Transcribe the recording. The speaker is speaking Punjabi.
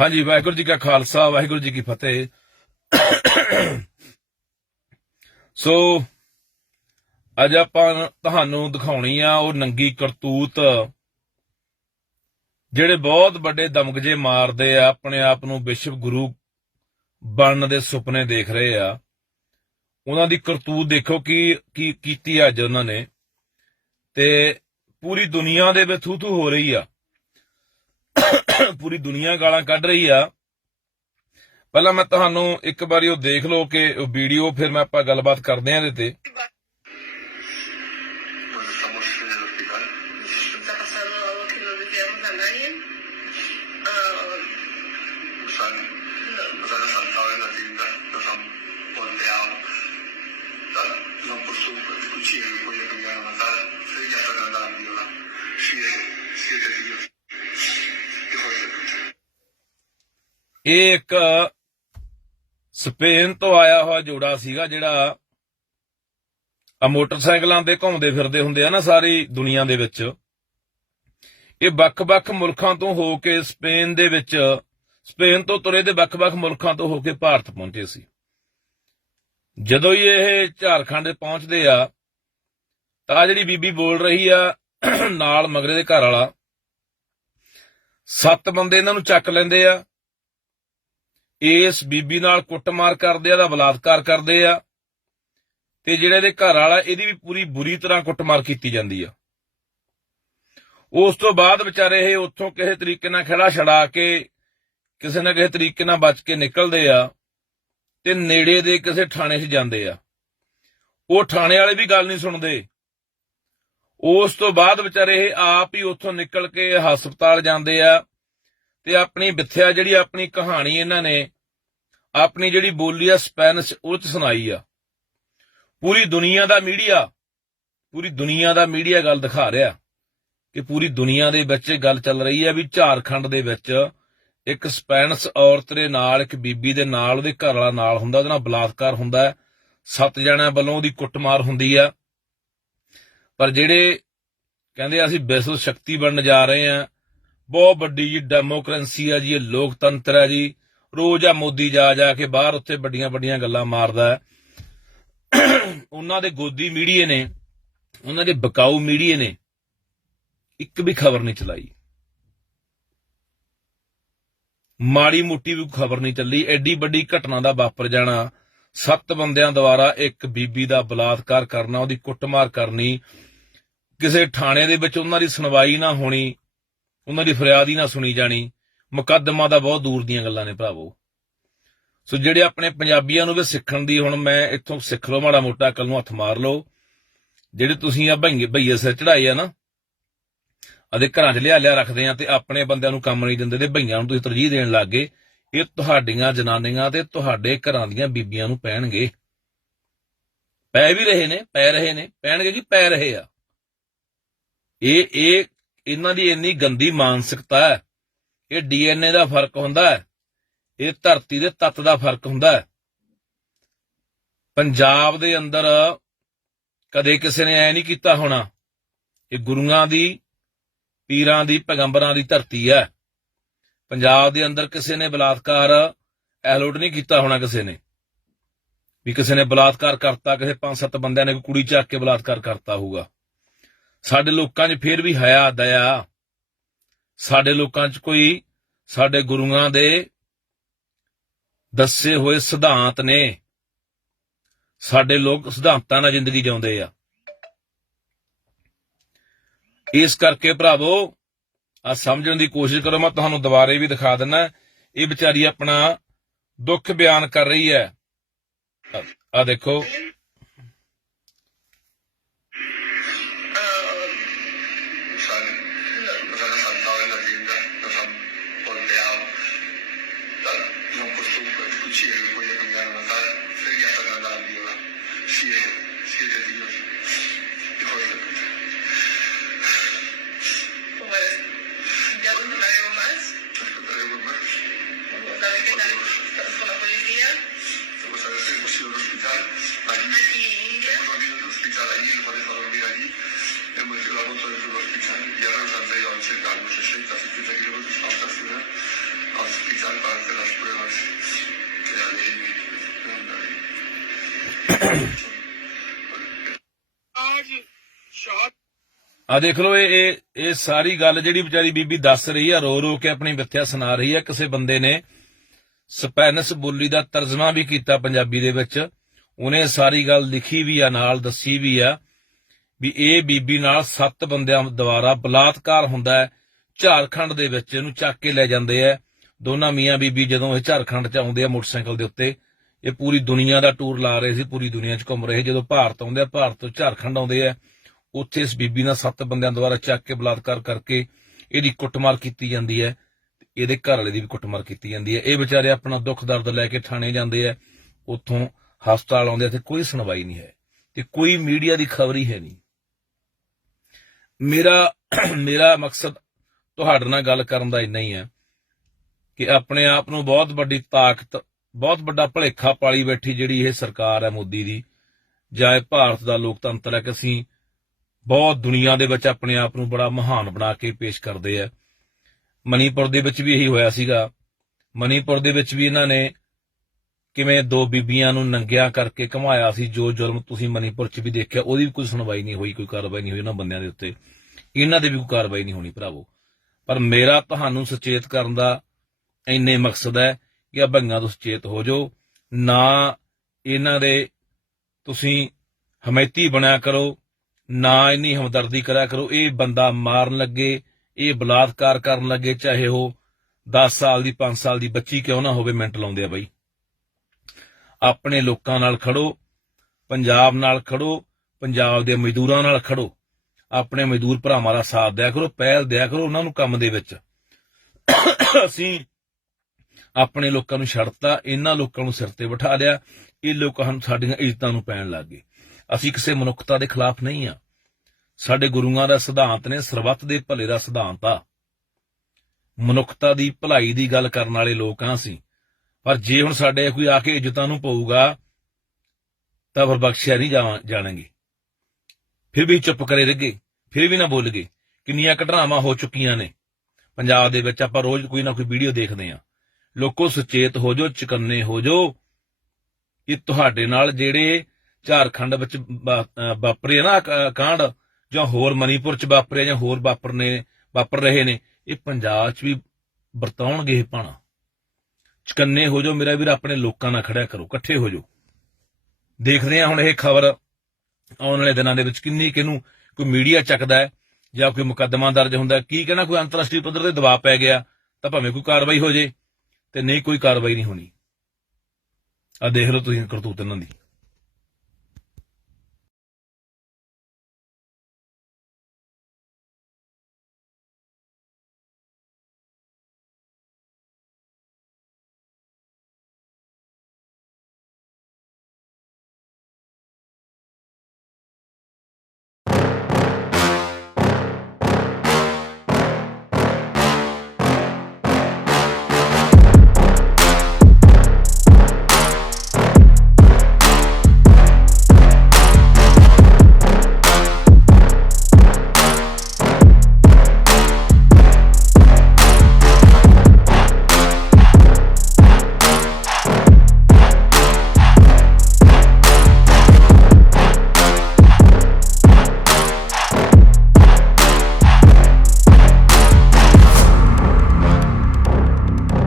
ਹਾਂਜੀ ਵਾਹਿਗੁਰੂ ਜੀ ਕਾ ਖਾਲਸਾ ਵਾਹਿਗੁਰੂ ਜੀ ਕੀ ਫਤਿਹ ਸੋ ਅੱਜ ਆਪਾਂ ਤੁਹਾਨੂੰ ਦਿਖਾਉਣੀ ਆ ਉਹ ਨੰਗੀ ਕਰਤੂਤ ਜਿਹੜੇ ਬਹੁਤ ਵੱਡੇ ਦਮਗਜੇ ਮਾਰਦੇ ਆ ਆਪਣੇ ਆਪ ਨੂੰ ਬਿਸ਼ਪ ਗੁਰੂ ਬਣਨ ਦੇ ਸੁਪਨੇ ਦੇਖ ਰਹੇ ਆ ਉਹਨਾਂ ਦੀ ਕਰਤੂਤ ਦੇਖੋ ਕੀ ਕੀ ਕੀਤੀ ਅੱਜ ਉਹਨਾਂ ਨੇ ਤੇ ਪੂਰੀ ਦੁਨੀਆ ਦੇ ਵਿੱਚ ਥੂ ਥੂ ਹੋ ਰਹੀ ਆ ਪੂਰੀ ਦੁਨੀਆ ਗਾਲਾਂ ਕੱਢ ਰਹੀ ਆ ਪਹਿਲਾਂ ਮੈਂ ਤੁਹਾਨੂੰ ਇੱਕ ਵਾਰੀ ਉਹ ਦੇਖ ਲਓ ਕਿ ਉਹ ਵੀਡੀਓ ਫਿਰ ਮੈਂ ਆਪਾਂ ਗੱਲਬਾਤ ਕਰਦੇ ਆਂ ਇਹਦੇ ਤੇ ਇਹ ਇੱਕ ਸਪੇਨ ਤੋਂ ਆਇਆ ਹੋਇਆ ਜੋੜਾ ਸੀਗਾ ਜਿਹੜਾ ਆ ਮੋਟਰਸਾਈਕਲਾਂ ਤੇ ਘੁੰਮਦੇ ਫਿਰਦੇ ਹੁੰਦੇ ਆ ਨਾ ਸਾਰੀ ਦੁਨੀਆ ਦੇ ਵਿੱਚ ਇਹ ਵੱਖ-ਵੱਖ ਮੁਲਕਾਂ ਤੋਂ ਹੋ ਕੇ ਸਪੇਨ ਦੇ ਵਿੱਚ ਸਪੇਨ ਤੋਂ ਤੁਰੇ ਦੇ ਵੱਖ-ਵੱਖ ਮੁਲਕਾਂ ਤੋਂ ਹੋ ਕੇ ਭਾਰਤ ਪਹੁੰਚੇ ਸੀ ਜਦੋਂ ਹੀ ਇਹ ਝਾਰਖੰਡ ਦੇ ਪਹੁੰਚਦੇ ਆ ਤਾਂ ਜਿਹੜੀ ਬੀਬੀ ਬੋਲ ਰਹੀ ਆ ਨਾਲ ਮਗਰੇ ਦੇ ਘਰ ਵਾਲਾ ਸੱਤ ਬੰਦੇ ਇਹਨਾਂ ਨੂੰ ਚੱਕ ਲੈਂਦੇ ਆ ਇਸ ਬੀਬੀ ਨਾਲ ਕੁੱਟਮਾਰ ਕਰਦੇ ਆ ਦਾ ਬਲਾਤਕਾਰ ਕਰਦੇ ਆ ਤੇ ਜਿਹੜੇ ਦੇ ਘਰ ਵਾਲਾ ਇਹਦੀ ਵੀ ਪੂਰੀ ਬੁਰੀ ਤਰ੍ਹਾਂ ਕੁੱਟਮਾਰ ਕੀਤੀ ਜਾਂਦੀ ਆ ਉਸ ਤੋਂ ਬਾਅਦ ਵਿਚਾਰੇ ਇਹ ਉੱਥੋਂ ਕਿਸੇ ਤਰੀਕੇ ਨਾਲ ਖੜਾ ਛੜਾ ਕੇ ਕਿਸੇ ਨਾ ਕਿਸੇ ਤਰੀਕੇ ਨਾਲ ਬਚ ਕੇ ਨਿਕਲਦੇ ਆ ਤੇ ਨੇੜੇ ਦੇ ਕਿਸੇ ਥਾਣੇ 'ਚ ਜਾਂਦੇ ਆ ਉਹ ਥਾਣੇ ਵਾਲੇ ਵੀ ਗੱਲ ਨਹੀਂ ਸੁਣਦੇ ਉਸ ਤੋਂ ਬਾਅਦ ਵਿਚਾਰੇ ਇਹ ਆਪ ਹੀ ਉੱਥੋਂ ਨਿਕਲ ਕੇ ਹਸਪਤਾਲ ਜਾਂਦੇ ਆ ਤੇ ਆਪਣੀ ਵਿਥਿਆ ਜਿਹੜੀ ਆਪਣੀ ਕਹਾਣੀ ਇਹਨਾਂ ਨੇ ਆਪਣੀ ਜਿਹੜੀ ਬੋਲੀ ਆ ਸਪੈਨਿਸ਼ ਉਹ ਚ ਸੁਣਾਈ ਆ ਪੂਰੀ ਦੁਨੀਆ ਦਾ ਮੀਡੀਆ ਪੂਰੀ ਦੁਨੀਆ ਦਾ ਮੀਡੀਆ ਗੱਲ ਦਿਖਾ ਰਿਹਾ ਕਿ ਪੂਰੀ ਦੁਨੀਆ ਦੇ ਵਿੱਚ ਗੱਲ ਚੱਲ ਰਹੀ ਹੈ ਵੀ ਝਾਰਖੰਡ ਦੇ ਵਿੱਚ ਇੱਕ ਸਪੈਨਿਸ਼ ਔਰਤ ਦੇ ਨਾਲ ਇੱਕ ਬੀਬੀ ਦੇ ਨਾਲ ਉਹਦੇ ਘਰ ਵਾਲਾ ਨਾਲ ਹੁੰਦਾ ਉਹਦੇ ਨਾਲ ਬਲਾਤਕਾਰ ਹੁੰਦਾ ਸੱਤ ਜਣਿਆਂ ਵੱਲੋਂ ਉਹਦੀ ਕੁੱਟਮਾਰ ਹੁੰਦੀ ਆ ਪਰ ਜਿਹੜੇ ਕਹਿੰਦੇ ਅਸੀਂ ਵਿਸ਼ਵ ਸ਼ਕਤੀ ਬਣਨ ਜਾ ਰਹੇ ਆ ਬਹੁਤ ਵੱਡੀ ਜੀ ਡੈਮੋਕ੍ਰੇਸੀ ਆ ਜੀ ਇਹ ਲੋਕਤੰਤਰ ਆ ਜੀ ਰੋਜ਼ ਆ ਮੋਦੀ ਜਾ ਜਾ ਕੇ ਬਾਹਰ ਉੱਤੇ ਵੱਡੀਆਂ ਵੱਡੀਆਂ ਗੱਲਾਂ ਮਾਰਦਾ ਉਹਨਾਂ ਦੇ ਗੋਦੀ ਮੀਡੀਏ ਨੇ ਉਹਨਾਂ ਦੇ ਬਕਾਊ ਮੀਡੀਏ ਨੇ ਇੱਕ ਵੀ ਖਬਰ ਨਹੀਂ ਚਲਾਈ ਮਾੜੀ ਮੋਟੀ ਵੀ ਖਬਰ ਨਹੀਂ ਚੱਲੀ ਐਡੀ ਵੱਡੀ ਘਟਨਾ ਦਾ ਵਾਪਰ ਜਾਣਾ ਸੱਤ ਬੰਦਿਆਂ ਦੁਆਰਾ ਇੱਕ ਬੀਬੀ ਦਾ ਬਲਾਤਕਾਰ ਕਰਨਾ ਉਹਦੀ ਕੁੱਟਮਾਰ ਕਰਨੀ ਕਿਸੇ ਥਾਣੇ ਦੇ ਵਿੱਚ ਉਹਨਾਂ ਦੀ ਸੁਣਵਾਈ ਨਾ ਹੋਣੀ ਉਹਨਾਂ ਦੀ ਫਰਿਆਦ ਹੀ ਨਾ ਸੁਣੀ ਜਾਣੀ ਮੁਕੱਦਮਾ ਦਾ ਬਹੁਤ ਦੂਰ ਦੀਆਂ ਗੱਲਾਂ ਨੇ ਭਰਾਵੋ ਸੋ ਜਿਹੜੇ ਆਪਣੇ ਪੰਜਾਬੀਆਂ ਨੂੰ ਵੀ ਸਿੱਖਣ ਦੀ ਹੁਣ ਮੈਂ ਇੱਥੋਂ ਸਿੱਖ ਲਓ ਮਾੜਾ ਮੋਟਾ ਕੱਲ ਨੂੰ ਹੱਥ ਮਾਰ ਲਓ ਜਿਹੜੇ ਤੁਸੀਂ ਆ ਭਈਏ ਭਈਏ ਸਿਰ ਚੜਾਏ ਆ ਨਾ ਅਦੇ ਘਰਾਂ 'ਚ ਲਿਆ ਲਿਆ ਰੱਖਦੇ ਆ ਤੇ ਆਪਣੇ ਬੰਦਿਆਂ ਨੂੰ ਕੰਮ ਨਹੀਂ ਦਿੰਦੇ ਤੇ ਭਈਆਂ ਨੂੰ ਤੁਸੀਂ ਤਰਜੀਹ ਦੇਣ ਲੱਗੇ ਇਹ ਤੁਹਾਡੀਆਂ ਜਨਾਨੀਆਂ ਤੇ ਤੁਹਾਡੇ ਘਰਾਂ ਦੀਆਂ ਬੀਬੀਆਂ ਨੂੰ ਪੈਣਗੇ ਪੈ ਵੀ ਰਹੇ ਨੇ ਪੈ ਰਹੇ ਨੇ ਪੈਣਗੇ ਕਿ ਪੈ ਰਹੇ ਆ ਇਹ ਇਹ ਇਹਨਾਂ ਦੀ ਇੰਨੀ ਗੰਦੀ ਮਾਨਸਿਕਤਾ ਹੈ ਇਹ ਡੀਐਨਏ ਦਾ ਫਰਕ ਹੁੰਦਾ ਹੈ ਇਹ ਧਰਤੀ ਦੇ ਤੱਤ ਦਾ ਫਰਕ ਹੁੰਦਾ ਹੈ ਪੰਜਾਬ ਦੇ ਅੰਦਰ ਕਦੇ ਕਿਸੇ ਨੇ ਐ ਨਹੀਂ ਕੀਤਾ ਹੋਣਾ ਇਹ ਗੁਰੂਆਂ ਦੀ ਪੀਰਾਂ ਦੀ ਪੈਗੰਬਰਾਂ ਦੀ ਧਰਤੀ ਹੈ ਪੰਜਾਬ ਦੇ ਅੰਦਰ ਕਿਸੇ ਨੇ ਬਲਾਤਕਾਰ ਐਲੋਟ ਨਹੀਂ ਕੀਤਾ ਹੋਣਾ ਕਿਸੇ ਨੇ ਵੀ ਕਿਸੇ ਨੇ ਬਲਾਤਕਾਰ ਕਰਤਾ ਕਿਸੇ ਪੰਜ ਸੱਤ ਬੰਦਿਆਂ ਨੇ ਕੁੜੀ ਚੱਕ ਕੇ ਬਲਾਤਕਾਰ ਕਰਤਾ ਹੋਊਗਾ ਸਾਡੇ ਲੋਕਾਂ 'ਚ ਫੇਰ ਵੀ ਹਯਾ ਦਇਆ ਸਾਡੇ ਲੋਕਾਂ 'ਚ ਕੋਈ ਸਾਡੇ ਗੁਰੂਆਂ ਦੇ ਦੱਸੇ ਹੋਏ ਸਿਧਾਂਤ ਨੇ ਸਾਡੇ ਲੋਕ ਸਿਧਾਂਤਾਂ ਨਾਲ ਜ਼ਿੰਦਗੀ ਜਿਉਂਦੇ ਆ ਇਸ ਕਰਕੇ ਭਰਾਵੋ ਆ ਸਮਝਣ ਦੀ ਕੋਸ਼ਿਸ਼ ਕਰੋ ਮੈਂ ਤੁਹਾਨੂੰ ਦੁਬਾਰੇ ਵੀ ਦਿਖਾ ਦਿੰਨਾ ਇਹ ਵਿਚਾਰੀ ਆਪਣਾ ਦੁੱਖ ਬਿਆਨ ਕਰ ਰਹੀ ਹੈ ਆ ਦੇਖੋ ਆ ਦੇਖ ਲਓ ਇਹ ਇਹ ਸਾਰੀ ਗੱਲ ਜਿਹੜੀ ਵਿਚਾਰੀ ਬੀਬੀ ਦੱਸ ਰਹੀ ਆ ਰੋ ਰੋ ਕੇ ਆਪਣੀ ਵਿਥਿਆ ਸੁਣਾ ਰਹੀ ਆ ਕਿਸੇ ਬੰਦੇ ਨੇ ਸਪੈਨਿਸ਼ ਬੋਲੀ ਦਾ ਤਰਜਮਾ ਵੀ ਕੀਤਾ ਪੰਜਾਬੀ ਦੇ ਵਿੱਚ ਉਹਨੇ ਸਾਰੀ ਗੱਲ ਲਿਖੀ ਵੀ ਆ ਨਾਲ ਦੱਸੀ ਵੀ ਆ ਵੀ ਇਹ ਬੀਬੀ ਨਾਲ ਸੱਤ ਬੰਦਿਆਂ ਦੁਆਰਾ ਬਲਾਤਕਾਰ ਹੁੰਦਾ ਹੈ ਝਾਰਖੰਡ ਦੇ ਵਿੱਚ ਇਹਨੂੰ ਚੱਕ ਕੇ ਲੈ ਜਾਂਦੇ ਆ ਦੋਨਾਂ ਮੀਆਂ ਬੀਬੀ ਜਦੋਂ ਇਹ ਝਾਰਖੰਡ 'ਚ ਆਉਂਦੇ ਆ ਮੋਟਰਸਾਈਕਲ ਦੇ ਉੱਤੇ ਇਹ ਪੂਰੀ ਦੁਨੀਆ ਦਾ ਟੂਰ ਲਾ ਰਹੇ ਸੀ ਪੂਰੀ ਦੁਨੀਆ 'ਚ ਘੁੰਮ ਰਹੇ ਜਦੋਂ ਭਾਰਤ ਆਉਂਦੇ ਆ ਭਾਰਤ ਤੋਂ ਝਾਰਖੰਡ ਆਉਂਦੇ ਆ ਉੱਥੇ ਇਸ ਬੀਬੀ ਨਾਲ ਸੱਤ ਬੰਦਿਆਂ ਦੁਆਰਾ ਚੱਕ ਕੇ ਬਲਾਤਕਾਰ ਕਰਕੇ ਇਹਦੀ ਕੁੱਟਮਾਰ ਕੀਤੀ ਜਾਂਦੀ ਹੈ ਇਹਦੇ ਘਰ ਵਾਲੇ ਦੀ ਵੀ ਕੁੱਟਮਾਰ ਕੀਤੀ ਜਾਂਦੀ ਹੈ ਇਹ ਵਿਚਾਰੇ ਆਪਣਾ ਦੁੱਖ ਦਰਦ ਲੈ ਕੇ ਥਾਣੇ ਜਾਂਦੇ ਆ ਉੱਥੋਂ ਹਸਪਤਾਲ ਆਉਂਦੇ ਤੇ ਕੋਈ ਸੁਣਵਾਈ ਨਹੀਂ ਹੈ ਤੇ ਕੋਈ ਮੀਡੀਆ ਦੀ ਖਬਰ ਹੀ ਹੈ ਨਹੀਂ ਮੇਰਾ ਮੇਰਾ ਮਕਸਦ ਤੁਹਾਡੇ ਨਾਲ ਗੱਲ ਕਰਨ ਦਾ ਨਹੀਂ ਹੈ ਕਿ ਆਪਣੇ ਆਪ ਨੂੰ ਬਹੁਤ ਵੱਡੀ ਤਾਕਤ ਬਹੁਤ ਵੱਡਾ ਭਲੇਖਾ ਪਾਲੀ ਬੈਠੀ ਜਿਹੜੀ ਇਹ ਸਰਕਾਰ ਹੈ ਮੋਦੀ ਦੀ ਜਾਂ ਇਹ ਭਾਰਤ ਦਾ ਲੋਕਤੰਤਰ ਹੈ ਕਿ ਅਸੀਂ ਬਹੁਤ ਦੁਨੀਆ ਦੇ ਵਿੱਚ ਆਪਣੇ ਆਪ ਨੂੰ ਬੜਾ ਮਹਾਨ ਬਣਾ ਕੇ ਪੇਸ਼ ਕਰਦੇ ਆ ਮਨੀਪੁਰ ਦੇ ਵਿੱਚ ਵੀ ਇਹੀ ਹੋਇਆ ਸੀਗਾ ਮਨੀਪੁਰ ਦੇ ਵਿੱਚ ਵੀ ਇਹਨਾਂ ਨੇ ਕਿਵੇਂ ਦੋ ਬੀਬੀਆਂ ਨੂੰ ਨੰਗਿਆਂ ਕਰਕੇ ਘਮਾਇਆ ਸੀ ਜੋ ਜੁਰਮ ਤੁਸੀਂ ਮਨੀਪੁਰ 'ਚ ਵੀ ਦੇਖਿਆ ਉਹਦੀ ਵੀ ਕੋਈ ਸੁਣਵਾਈ ਨਹੀਂ ਹੋਈ ਕੋਈ ਕਾਰਵਾਈ ਨਹੀਂ ਹੋਈ ਉਹਨਾਂ ਬੰਦਿਆਂ ਦੇ ਉੱਤੇ ਇਹਨਾਂ ਦੇ ਵੀ ਕੋਈ ਕਾਰਵਾਈ ਨਹੀਂ ਹੋਣੀ ਭਰਾਵੋ ਪਰ ਮੇਰਾ ਤੁਹਾਨੂੰ ਸੁਚੇਤ ਕਰਨ ਦਾ ਇੰਨੇ ਮਕਸਦ ਹੈ ਕਿ ਆ ਭੰਗਾ ਤੋਂ ਸੁਚੇਤ ਹੋ ਜਾਓ ਨਾ ਇਹਨਾਂ ਦੇ ਤੁਸੀਂ ਹਮੈਤੀ ਬਣਿਆ ਕਰੋ ਨਾ ਇਨੀ ਹਮਦਰਦੀ ਕਰਿਆ ਕਰੋ ਇਹ ਬੰਦਾ ਮਾਰਨ ਲੱਗੇ ਇਹ ਬਲਾਤਕਾਰ ਕਰਨ ਲੱਗੇ ਚਾਹੇ ਉਹ 10 ਸਾਲ ਦੀ 5 ਸਾਲ ਦੀ ਬੱਚੀ ਕਿਉਂ ਨਾ ਹੋਵੇ ਮੈਂਟ ਲਾਉਂਦੇ ਆ ਬਾਈ ਆਪਣੇ ਲੋਕਾਂ ਨਾਲ ਖੜੋ ਪੰਜਾਬ ਨਾਲ ਖੜੋ ਪੰਜਾਬ ਦੇ ਮਜ਼ਦੂਰਾਂ ਨਾਲ ਖੜੋ ਆਪਣੇ ਮਜ਼ਦੂਰ ਭਰਾਵਾਂ ਦਾ ਸਾਥ ਦਿਆ ਕਰੋ ਪਹਿਲ ਦਿਆ ਕਰੋ ਉਹਨਾਂ ਨੂੰ ਕੰਮ ਦੇ ਵਿੱਚ ਅਸੀਂ ਆਪਣੇ ਲੋਕਾਂ ਨੂੰ ਛੱਡਤਾ ਇਹਨਾਂ ਲੋਕਾਂ ਨੂੰ ਸਿਰ ਤੇ ਬਿਠਾ ਲਿਆ ਇਹ ਲੋਕਾਂ ਨੂੰ ਸਾਡੀਆਂ ਇੱਜ਼ਤਾਂ ਨੂੰ ਪੈਣ ਲੱਗ ਗਏ ਅਸੀਂ ਕਿਸੇ ਮਨੁੱਖਤਾ ਦੇ ਖਿਲਾਫ ਨਹੀਂ ਆ ਸਾਡੇ ਗੁਰੂਆਂ ਦਾ ਸਿਧਾਂਤ ਨੇ ਸਰਬੱਤ ਦੇ ਭਲੇ ਦਾ ਸਿਧਾਂਤ ਆ ਮਨੁੱਖਤਾ ਦੀ ਭਲਾਈ ਦੀ ਗੱਲ ਕਰਨ ਵਾਲੇ ਲੋਕ ਆ ਪਰ ਜੇ ਹੁਣ ਸਾਡੇ ਕੋਈ ਆ ਕੇ ਇੱਜ਼ਤਾਂ ਨੂੰ ਪਾਊਗਾ ਤਾਂ ਫਿਰ ਬਖਸ਼ਿਆ ਨਹੀਂ ਜਾਣਾਂਗੇ ਫਿਰ ਵੀ ਚੁੱਪ ਕਰੇ ਰਹਿਗੇ ਫਿਰ ਵੀ ਨਾ ਬੋਲਗੇ ਕਿੰਨੀਆਂ ਘਟਨਾਵਾਂ ਹੋ ਚੁੱਕੀਆਂ ਨੇ ਪੰਜਾਬ ਦੇ ਵਿੱਚ ਆਪਾਂ ਰੋਜ਼ ਕੋਈ ਨਾ ਕੋਈ ਵੀਡੀਓ ਦੇਖਦੇ ਆ ਲੋਕੋ ਸੁਚੇਤ ਹੋ ਜਾਓ ਚਕੰਨੇ ਹੋ ਜਾਓ ਇਹ ਤੁਹਾਡੇ ਨਾਲ ਜਿਹੜੇ ਝਾਰਖੰਡ ਵਿੱਚ ਵਾਪਰੇ ਨਾ ਕਾਂਡ ਜਾਂ ਹੋਰ ਮਨੀਪੁਰ ਚ ਵਾਪਰੇ ਜਾਂ ਹੋਰ ਵਾਪਰਨੇ ਵਾਪਰ ਰਹੇ ਨੇ ਇਹ ਪੰਜਾਬ ਚ ਵੀ ਵਰਤਾਉਣਗੇ ਪਾਣਾ ਚਕੰਨੇ ਹੋ ਜੋ ਮੇਰਾ ਵੀਰ ਆਪਣੇ ਲੋਕਾਂ ਨਾਲ ਖੜਿਆ ਕਰੋ ਇਕੱਠੇ ਹੋ ਜੋ ਦੇਖਦੇ ਆ ਹੁਣ ਇਹ ਖਬਰ ਆਉਣ ਵਾਲੇ ਦਿਨਾਂ ਦੇ ਵਿੱਚ ਕਿੰਨੀ ਕਿਨੂੰ ਕੋਈ ਮੀਡੀਆ ਚੱਕਦਾ ਹੈ ਜਾਂ ਕੋਈ ਮੁਕੱਦਮਾ ਦਰਜ ਹੁੰਦਾ ਕੀ ਕਹਿਣਾ ਕੋਈ ਅੰਤਰਰਾਸ਼ਟਰੀ ਪੱਧਰ ਤੇ ਦਬਾਅ ਪੈ ਗਿਆ ਤਾਂ ਭਾਵੇਂ ਕੋਈ ਕਾਰਵਾਈ ਹੋ ਜੇ ਤੇ ਨਹੀਂ ਕੋਈ ਕਾਰਵਾਈ ਨਹੀਂ ਹੋਣੀ ਆ ਦੇਖ ਲਓ ਤੁਸੀਂ ਕਰਤੂਤ ਇਹਨਾਂ ਦੀ